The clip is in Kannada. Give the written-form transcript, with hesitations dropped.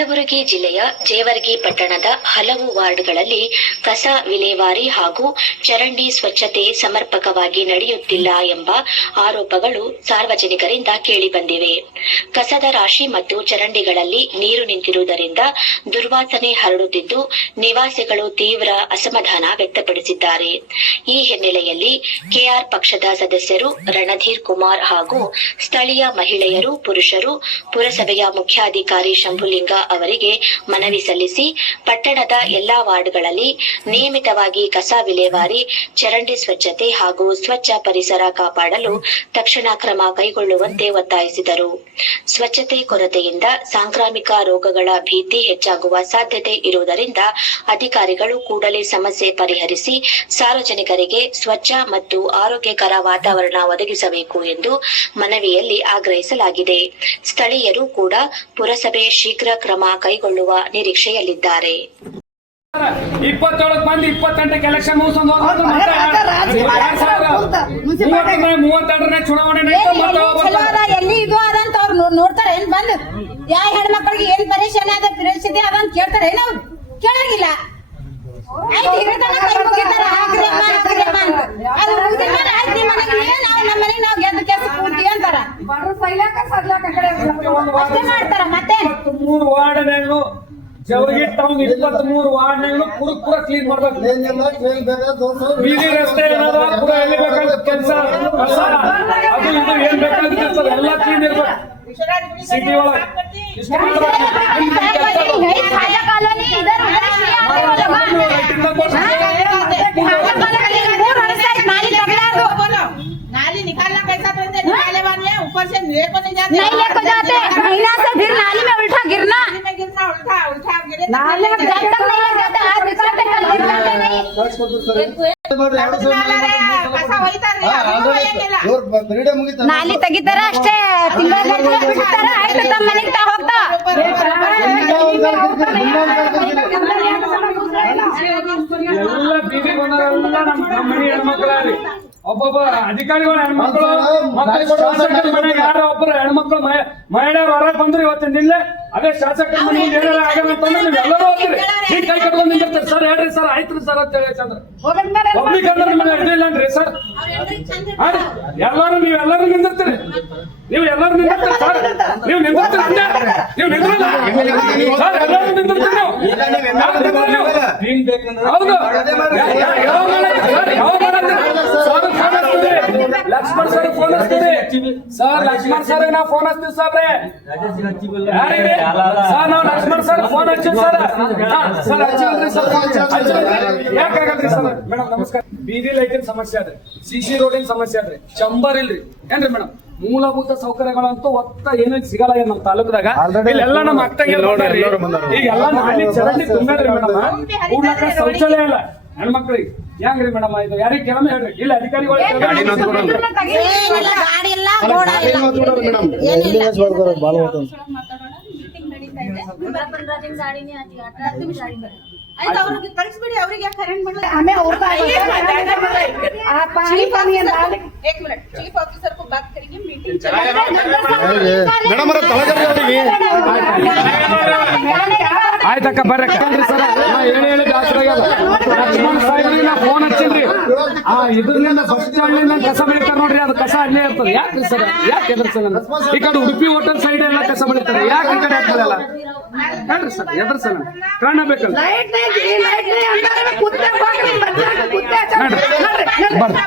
ಕಲಬುರಗಿ ಜಿಲ್ಲೆಯ ಜೇವರ್ಗಿ ಪಟ್ಟಣದ ಹಲವು ವಾರ್ಡ್ಗಳಲ್ಲಿ ಕಸ ವಿಲೇವಾರಿ ಹಾಗೂ ಚರಂಡಿ ಸ್ವಚ್ಛತೆ ಸಮರ್ಪಕವಾಗಿ ನಡೆಯುತ್ತಿಲ್ಲ ಎಂಬ ಆರೋಪಗಳು ಸಾರ್ವಜನಿಕರಿಂದ ಕೇಳಿಬಂದಿವೆ. ಕಸದ ರಾಶಿ ಮತ್ತು ಚರಂಡಿಗಳಲ್ಲಿ ನೀರು ನಿಂತಿರುವುದರಿಂದ ದುರ್ವಾಸನೆ ಹರಡುತ್ತಿದ್ದು ನಿವಾಸಿಗಳು ತೀವ್ರ ಅಸಮಾಧಾನ ವ್ಯಕ್ತಪಡಿಸಿದ್ದಾರೆ. ಈ ಹಿನ್ನೆಲೆಯಲ್ಲಿ ಕೆಆರ್ ಪಕ್ಷದ ಸದಸ್ಯರು ರಣಧೀರ್ ಕುಮಾರ್ ಹಾಗೂ ಸ್ಥಳೀಯ ಮಹಿಳೆಯರು, ಪುರುಷರು ಪುರಸಭೆಯ ಮುಖ್ಯಾಧಿಕಾರಿ ಶಂಭುಲಿಂಗ ಅವರಿಗೆ ಮನವಿ ಸಲ್ಲಿಸಿ ಪಟ್ಟಣದ ಎಲ್ಲಾ ವಾರ್ಡ್ಗಳಲ್ಲಿ ನಿಯಮಿತವಾಗಿ ಕಸ ವಿಲೇವಾರಿ, ಚರಂಡಿ ಸ್ವಚ್ಛತೆ ಹಾಗೂ ಸ್ವಚ್ಛ ಪರಿಸರ ಕಾಪಾಡಲು ತಕ್ಷಣ ಕ್ರಮ ಕೈಗೊಳ್ಳುವಂತೆ ಒತ್ತಾಯಿಸಿದರು. ಸ್ವಚ್ಛತೆ ಕೊರತೆಯಿಂದ ಸಾಂಕ್ರಾಮಿಕ ರೋಗಗಳ ಭೀತಿ ಹೆಚ್ಚಾಗುವ ಸಾಧ್ಯತೆ ಇರುವುದರಿಂದ ಅಧಿಕಾರಿಗಳು ಕೂಡಲೇ ಸಮಸ್ಯೆ ಪರಿಹರಿಸಿ ಸಾರ್ವಜನಿಕರಿಗೆ ಸ್ವಚ್ಛ ಮತ್ತು ಆರೋಗ್ಯಕರ ವಾತಾವರಣ ಒದಗಿಸಬೇಕು ಎಂದು ಮನವಿಯಲ್ಲಿ ಆಗ್ರಹಿಸಲಾಗಿದೆ. ಸ್ಥಳೀಯರು ಕೂಡ ಪುರಸಭೆ ಶೀಘ್ರ ಕ್ರಮ ಕೈಗೊಳ್ಳುವ ನಿರೀಕ್ಷೆಯಲ್ಲಿದ್ದಾರೆ. 27 ಬಂದು 28 ಎಲೆಕ್ಷನ್ ಮುಗಿಸ್ಕೊಂಡು 32ನೇ ಚುನಾವಣೆ ಎಲ್ಲಿ ಇದು ಅದಂತ ಅವ್ರು ನೋಡ್ತಾರೆ. ಏನ್ ಬಂದ್ ಯಾವ ಹೆಣ್ಮಕ್ಳಿಗೆ ಏನ್ ಪರಿಶೀಲನೆ ಅದ ಪರಿಸ್ಥಿತಿ ಅದಂತ ಕೇಳ್ತಾರೆ. ಏನ್ ಅವ್ರು ಕೇಳಂಗಿಲ್ಲ. ಮಾಡ್ತಾರ ಮತ್ತೆ 3 ವಾರ್ಡ್ನಾಗ ಜವರ್ಗಿ ಟೌನ್ 23 ವಾರ್ಡ್ನಾಗ ಪೂರ ಕ್ಲೀನ್ ಮಾಡ್ಬೇಕು. ಬೀದಿ ರಸ್ತೆ ಏನದ ಪೂರ ಎಲ್ಲಿ ಬೇಕಾದ ಕೆಲಸ ಅದು ಇದು ಏನ್ ಬೇಕಾಗಿರ್ತದೆ ಎಲ್ಲ ಕ್ಲೀನ್ ಇರ್ಬೇಕು. ಸಿಟಿ ಒಳಗೆ नाली निकालना कैसा तो निकाले वाले हैं, ऊपर से लेको नहीं जाते, नहीं लेको जाते, महीना से फिर नाली में उल्टा गिरना, उल्टा गिरे नाली में जब तक नहीं लग जाता हाथ निकालते कल निकालते नहीं ನಾಲಿ ತೆಗಿತಾರ ಅಷ್ಟೇ. ತಿಂಗಳ ಬಿಡ್ತಾರ, ಆಯ್ತು ತಮ್ಮ ಮನೆಗೆ ತಾ ಹೋಗ್ತಾ ಎಲ್ಲ ಬೀದಿ ಬಂದವರೆಲ್ಲ ನಮ್ಮ ಮನೆ ಹೆಣ್ಮಕ್ಳಾರಿ. ಒಬ್ಬೊಬ್ಬ ಅಧಿಕಾರಿಗಳು ಹೆಣ್ಮಕ್ಳು ಮತ್ತೆ ಶಾಸಕರ ಮನೆಗೆ ಯಾರೋ ಒಬ್ಬರು ಹೆಣ್ಮಕ್ಳು ಮಹಿಳೆಯರು ಹೊರಗೆ ಬಂದ್ರು ಇವತ್ತಿನ ದಿನ ಅದೇ ಶಾಸಕರ ಮನೆಗೆ ಏನಾರ ಆಗಂತಂದ್ರೆ ನೀವು ಎಲ್ಲರೂ ಹೋಗ್ತೀರಿ. ಈಗ ಕೈ ಕಟ್ಕೊಂಡು ನಿಂತಿರ್ತೀರಿ. ಸರ್ ಹೇಳ್ರಿ ಸರ್, ಆಯ್ತ್ರಿ ಸರ್ ಅಂತ ಹೇಳಿ ಚಂದ್ರ ಪಬ್ಲಿಕ್ ಅಂದ್ರೆ ನಿಮ್ಗೆ ಇದಿಲ್ಲನ್ರಿ ಸರ್. ನೀವೆಲ್ಲರೂ ನಿಂದಿರ್ತೀರಿ. ನೀವು ಎಲ್ಲರೂ ನಿಂದಿರ್ತೀರಿ ಸರ್. ನೀವು ನಿಂದಿರ್ತೀರಿ ಅಂದೆ. ನೀವು ನಿಂದ್ರಲ್ಲ ಸರ್, ಎಲ್ಲರೂ ನಿಂದಿರ್ತೀರಿ. ನೀವು ಹೌದು ಲಕ್ಷ್ಮಣ್ ಸರ್ ಫೋನ್ ಹಚ್ತೀವಿ ಸರ್. ಲಕ್ಷ್ಮಣ್ ಸರ್ ನಾವು ಫೋನ್ ಹಚ್ತೀವಿ ಸಾಬ್ರೆ. ಸರ್ ನಾವು ಲಕ್ಷ್ಮಣ್ ಸರ್ ಫೋನ್ ಹಚ್ಚಿವಿ ಸರ್. ಸರ್ ಹಚ್ಚಿಲ್ರಿ ಸರ್, ಯಾಕಾಗಲ್ರಿ ಸರ್? ಮೇಡಮ್ ನಮಸ್ಕಾರ. ಬೀದಿ ಲೈಟಿನ ಸಮಸ್ಯೆ ಅದ್ರಿ, ಸಿಸಿ ರೋಡಿನ ಸಮಸ್ಯೆ ಅದ್ರಿ, ಚಂಬರ್ ಇಲ್ರಿ ಏನ್ರಿ ಮೇಡಮ್? ಮೂಲಭೂತ ಸೌಕರ್ಯಗಳಂತೂ ಒತ್ತ ಏನೂ ಸಿಗಲ್ಲ ಏನ್ ನಮ್ಮ ತಾಲೂಕದಾಗ. ಇಲ್ಲೆಲ್ಲ ನಮ್ಮ ಅಕ್ಕಂಗೆ ನೋಡ್ರಿ, ಈಗ ಎಲ್ಲ ನಾಲಿ ಚರಂಡಿ ತುಂಬೇಡ್ರಿ ಮೇಡಮ್. ಕೂಡ್ಲಕ್ಕ ಶೌಚಾಲಯ ಇಲ್ಲ ಹೆಣ್ಮಕ್ಳಿಗೆ. ಹೆಂಗ್ರಿ ಮೇಡಮ್ ಇದು? ಯಾರಿಗೆ ಕೇಳಮ್ಮ ಹೇಳ್ರಿ. ಇಲ್ಲ ಅಧಿಕಾರಿಗಳು ಕಳಿಸ್ಬಿಡಿ ಅವ್ರಿಗೆ. चीफ ऑफिसर को बात करेंगे, मीटिंग ಆಯ್ತಕ್ಕ ಬರ್ರಿ ಸರ್. ಹೇಳಿ ದಾಸರಾಗ್ಯದ ಲಕ್ಷ್ಮಣ್ ಸಾಹೇಬ್ರಿಗೆ ನಾ ಫೋನ್ ಹಚ್ಚಿನ್ರಿ. ಇದ್ರಿಂದ ಬಸ್ ಸ್ಟ್ಯಾಂಡ್ ಕಸ ಬೆಳಿತಾರ ನೋಡ್ರಿ, ಅದು ಕಸ ಅಲ್ಲೇ ಇರ್ತದೆ. ಯಾಕ್ರಿ ಸರ್? ಯಾಕೆ ಎದುರ್ಸಲ್ಲ? ಈ ಕಡೆ ಉಡುಪಿ ಹೋಟೆಲ್ ಸೈಡ್ ಎಲ್ಲ ಕಸ ಬೆಳಿತಾರೆ, ಯಾಕೆ ಈ ಕಡೆ ಹಾಕ್ತದಲ್ಲ? ಹೇಳ್ರಿ ಸರ್, ಎದುರ್ಸಲ್ಲ ಕಾಣಬೇಕಲ್ಲ. ಬರ್ರಿ